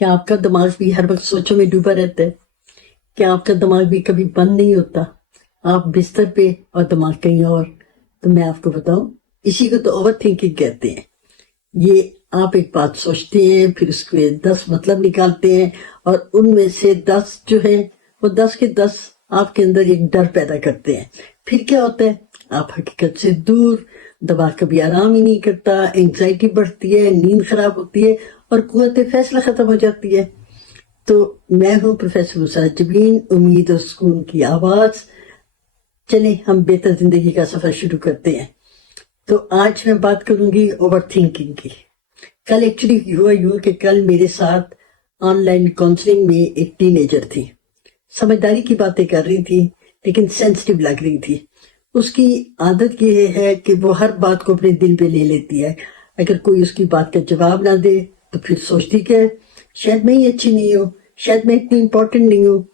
क्या आपका दिमाग भी हर वक्त सोचों में डूबा रहता है? क्या आपका दिमाग भी कभी बंद नहीं होता? आप बिस्तर पे और दिमाग कहीं और। तो मैं आपको बताऊं, इसी को तो ओवर थिंकिंग कहते हैं। ये आप एक बात सोचते हैं, फिर उसके 10 मतलब निकालते हैं, और उनमें से 10 जो है वो 10 के 10 आपके अंदर एक डर पैदा करते हैं। फिर क्या होता है, आप हकीकत से दूर, दिमाग कभी आराम ही नहीं करता, एंग्जाइटी बढ़ती है, नींद खराब होती है और कुव्वत फैसला खत्म हो जाती है। तो मैं हूं प्रोफेसर मुसरत जबीन, उम्मीद और सुकून की आवाज। चले हम बेहतर जिंदगी का सफर शुरू करते हैं। तो आज मैं बात करूंगी ओवर थिंकिंग की। कल एक्चुअली हुआ यूं कि कल मेरे साथ ऑनलाइन काउंसलिंग में एक टीनेजर थी। समझदारी की बातें कर रही थी, लेकिन सेंसिटिव लग रही थी। उसकी आदत ये है कि वो हर बात को अपने दिल पे ले लेती है। अगर कोई उसकी बात का जवाब ना दे तो फिर सोचती कि शायद मैं ही अच्छी नहीं हूँ, शायद मैं इतनी इम्पोर्टेंट नहीं हूँ।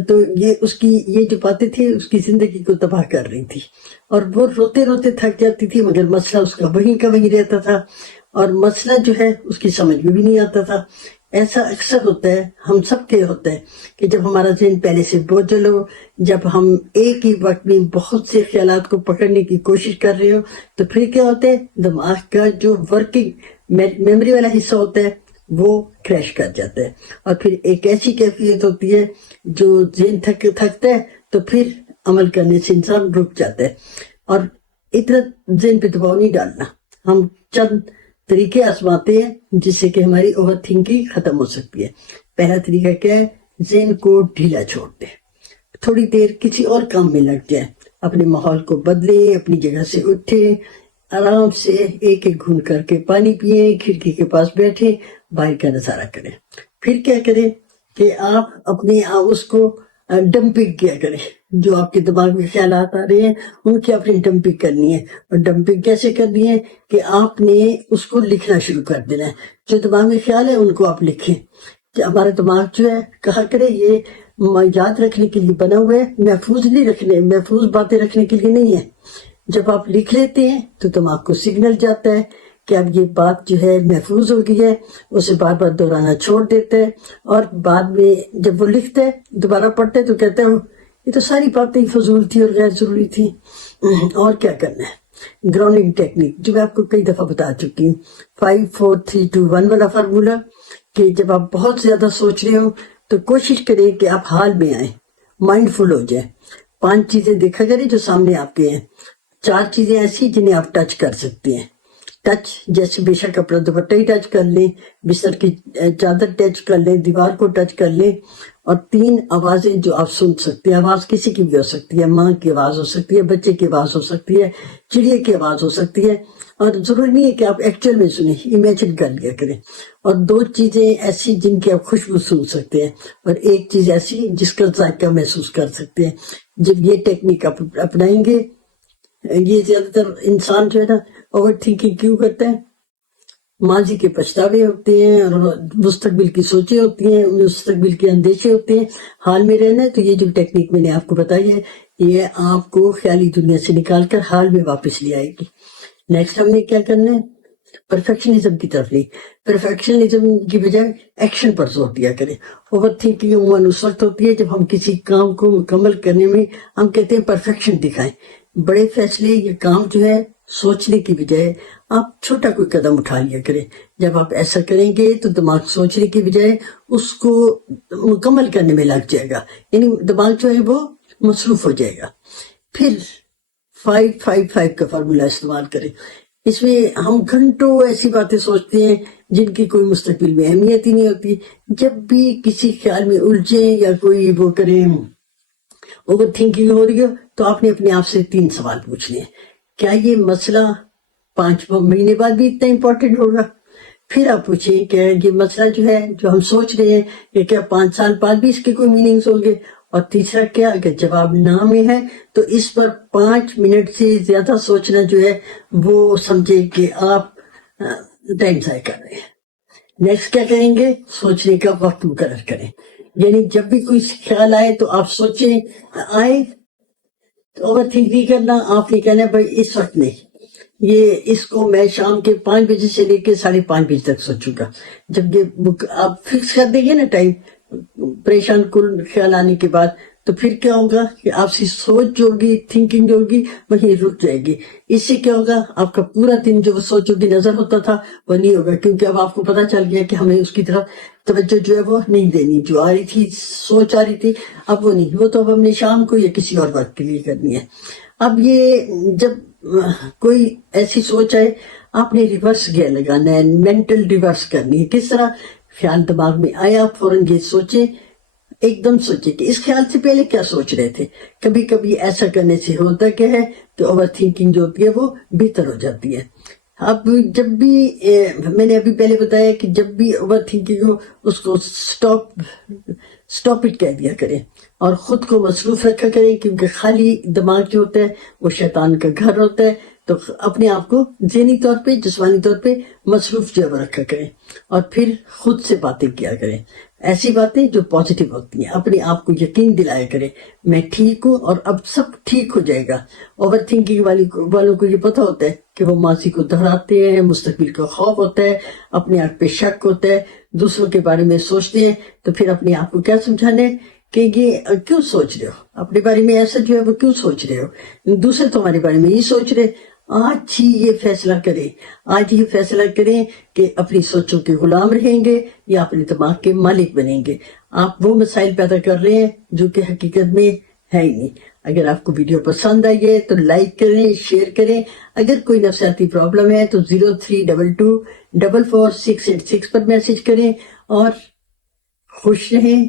तो ये उसकी ये जो बातें थी उसकी जिंदगी को तबाह कर रही थी, और वो रोते रोते थक जाती थी, मगर मसला उसका वहीं का वहीं रहता था, और मसला जो है उसकी समझ में भी नहीं आता था। ऐसा अक्सर होता है, हम सब के होता है कि जब हमारा जहन पहले से बोझल हो, जब हम एक ही वक्त में बहुत से ख्यालात को पकड़ने की कोशिश कर रहे हो, तो फिर क्या होता है, दिमाग का जो वर्किंग मेमोरी वाला हिस्सा होता है वो क्रैश कर जाता है, और फिर एक ऐसी कैफियत होती है जो जहन थकता है, तो फिर अमल करने से इंसान रुक जाता है। और इतना जहन पे दबाव नहीं डालना, हम चंद तरीके आजमाते हैं जिससे कि हमारी ओवर थिंकिंग खत्म हो सकती है। पहला तरीका क्या है, जहन को ढीला छोड़ दे, थोड़ी देर किसी और काम में लग जाए, अपने माहौल को बदले, अपनी जगह से उठे, आराम से एक एक घूंट करके पानी पिए, खिड़की के पास बैठे, बाहर का नजारा करें। फिर क्या करें कि आप अपने उसको डंपिंग किया करें। जो आपके दिमाग में ख्यालात आ रहे हैं उनकी आपने डंपिंग करनी है। और डंपिंग कैसे करनी है कि आपने उसको लिखना शुरू कर देना है। जो दिमाग में ख्याल है उनको आप लिखें। हमारा दिमाग जो है कहा करे ये याद रखने के लिए बना हुआ है, महफूज नहीं रखने, महफूज बातें रखने के लिए नहीं है। जब आप लिख लेते हैं तो दिमाग को सिग्नल जाता है कि अब ये बात जो है महफूज हो गई है, उसे बार बार दोहराना छोड़ देते हैं। और बाद में जब वो लिखता है, दोबारा पढ़ते हैं, तो कहते हैं ये तो सारी बातें ही फजूल थी और गैर जरूरी थी। और क्या करना है, ग्राउंडिंग टेक्निक जो मैं आपको कई दफा बता चुकी हूँ, 5 4 3 2 1 वाला फार्मूला, कि जब आप बहुत ज्यादा सोच रहे हो तो कोशिश करें कि आप हाल में आए, माइंडफुल हो जाए। 5 चीजें देखा करें जो सामने आपके हैं, 4 चीजें ऐसी जिन्हें आप टच कर सकते हैं। टच जैसे बेशक अपना दुपट्टा ही टच कर लें, बिस्तर की चादर टच कर लें, दीवार को टच कर लें। और 3 आवाजें जो आप सुन सकते हैं, आवाज किसी की भी हो सकती है, माँ की आवाज हो सकती है, बच्चे की आवाज हो सकती है, चिड़िया की आवाज हो सकती है, और जरूरी नहीं है कि आप एक्चुअल में सुने, इमेजिन कर लिया करें। और 2 चीजें ऐसी जिनकी आप खुशबू सुन सकते हैं, और 1 चीज ऐसी जिसका जायका महसूस कर सकते हैं। जब ये टेक्निक आप अपनाएंगे, ये ज्यादातर इंसान जो है ना ओवर थिंकिंग क्यों करता है, माजी के पछतावे होते हैं और मुस्तकबिल की सोचें होती हैं, मुस्तकबिल के अंदेशे होते हैं। हाल में रहना है तो ये जो टेक्निक मैंने आपको बताई है, ये आपको ख्याली दुनिया से निकालकर हाल में वापस ले आएगी। नेक्स्ट हमने क्या करना है, परफेक्शनिज्म की तरफ नहीं, परफेक्शनिज्म की बजाय एक्शन पर जोर दिया करें। ओवर थिंकिंग उम्र उस वक्त होती है जब हम किसी काम को मुकम्मल करने में हम कहते हैं परफेक्शन दिखाएं। बड़े फैसले या काम जो है सोचने की बजाय आप छोटा कोई कदम उठा लिया करें। जब आप ऐसा करेंगे तो दिमाग सोचने की बजाय उसको मुकम्मल करने में लग जाएगा, यानी दिमाग जो है वो मसरूफ हो जाएगा। फिर 5-5-5 का फार्मूला इस्तेमाल करें। इसमें हम घंटों ऐसी बातें सोचते हैं जिनकी कोई मुस्तकबिल में अहमियत ही नहीं होती। जब भी किसी ख्याल में उलझे या कोई वो करें, ओवर थिंकिंग हो रही हो, तो आपने अपने आप से 3 सवाल पूछने हैं। क्या ये मसला 5 महीने बाद भी इतना इंपॉर्टेंट होगा? फिर आप पूछिए कि ये मसला जो है जो हम सोच रहे हैं कि क्या 5 साल बाद भी इसके कोई मीनिंग्स होंगे? और तीसरा क्या, अगर जवाब ना में है तो इस पर 5 मिनट से ज्यादा सोचना जो है वो समझे कि आप टाइम ज़ाया कर रहे हैं। नेक्स्ट क्या करेंगे, सोचने का वक्त मुकर्रर करें, यानी जब भी कोई ख्याल आए तो आप सोचें, आए तो ओवर थिंक नहीं करना, आपने कहना भाई इस वक्त नहीं, یہ اس کو میں شام کے 5 بجے سے لے کے 5:30 بجے تک سوچوں گا. جب یہ آپ فکس کر دیں گے نا ٹائم، پریشان کن خیال آنے کے بعد، تو پھر کیا ہوگا کہ آپ کی سوچ جو ہوگی، تھنکنگ جو ہوگی، وہیں رک جائے گی. اس سے کیا ہوگا، آپ کا پورا دن جو سوچوں کی نظر ہوتا تھا وہ نہیں ہوگا، کیونکہ اب آپ کو پتا چل گیا کہ ہمیں اس کی طرف توجہ جو ہے وہ نہیں دینی. جو آ رہی تھی، سوچ آ رہی تھی، اب وہ نہیں، وہ تو اب ہم نے شام کو یا کسی اور وقت کے لیے کرنی ہے. اب یہ جب کوئی ایسی سوچ آئے، آپ نے ریورس گیئر لگانا ہے، مینٹل ریورس کرنی ہے. کس طرح؟ خیال دماغ میں آیا، فوراً یہ سوچیں، ایک دم سوچیں کہ اس خیال سے پہلے کیا سوچ رہے تھے. کبھی کبھی ایسا کرنے سے ہوتا کیا ہے کہ اوور تھنکنگ جو ہوتی ہے وہ بہتر ہو جاتی ہے. اب جب بھی میں نے ابھی پہلے بتایا کہ جب بھی اوور تھنکنگ ہو، اس کو سٹاپ اٹ کہہ دیا کریں اور خود کو مصروف رکھا کریں، کیونکہ خالی دماغ جو ہوتا ہے وہ شیطان کا گھر ہوتا ہے. تو اپنے آپ کو ذہنی طور پہ، جسمانی طور پہ مصروف جو رکھا کریں، اور پھر خود سے باتیں کیا کریں، ایسی باتیں جو پازیٹیو ہوتی ہیں. اپنے آپ کو یقین دلایا کریں میں ٹھیک ہوں اور اب سب ٹھیک ہو جائے گا. اوور تھنکنگ والوں کو یہ پتہ ہوتا ہے کہ وہ ماضی کو دہراتے ہیں، مستقبل کا خوف ہوتا ہے، اپنے آپ پہ شک ہوتا ہے، دوسروں کے بارے میں سوچتے ہیں. تو پھر اپنے آپ کو کیا سمجھانا ہے کہ یہ کیوں سوچ رہے ہو، اپنے بارے میں ایسا جو ہے وہ کیوں سوچ رہے ہو، دوسرے تمہارے بارے میں یہ سوچ رہے. آج ہی یہ فیصلہ کریں، آج ہی فیصلہ کریں کہ اپنی سوچوں کے غلام رہیں گے یا اپنے دماغ کے مالک بنیں گے. آپ وہ مسائل پیدا کر رہے ہیں جو کہ حقیقت میں ہے ہی نہیں. اگر آپ کو ویڈیو پسند آئی ہے تو لائک کریں، شیئر کریں. اگر کوئی نفسیاتی پرابلم ہے تو 0322444686 پر میسج کریں. اور خوش رہیں،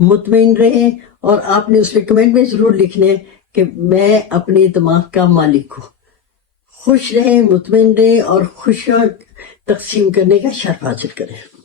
مطمئن رہیں، اور آپ نے اس پہ کمنٹ میں ضرور لکھنا ہے کہ میں اپنے دماغ کا مالک ہوں. خوش رہیں، مطمئن رہیں، اور خوشیاں تقسیم کرنے کا شرف حاصل کریں.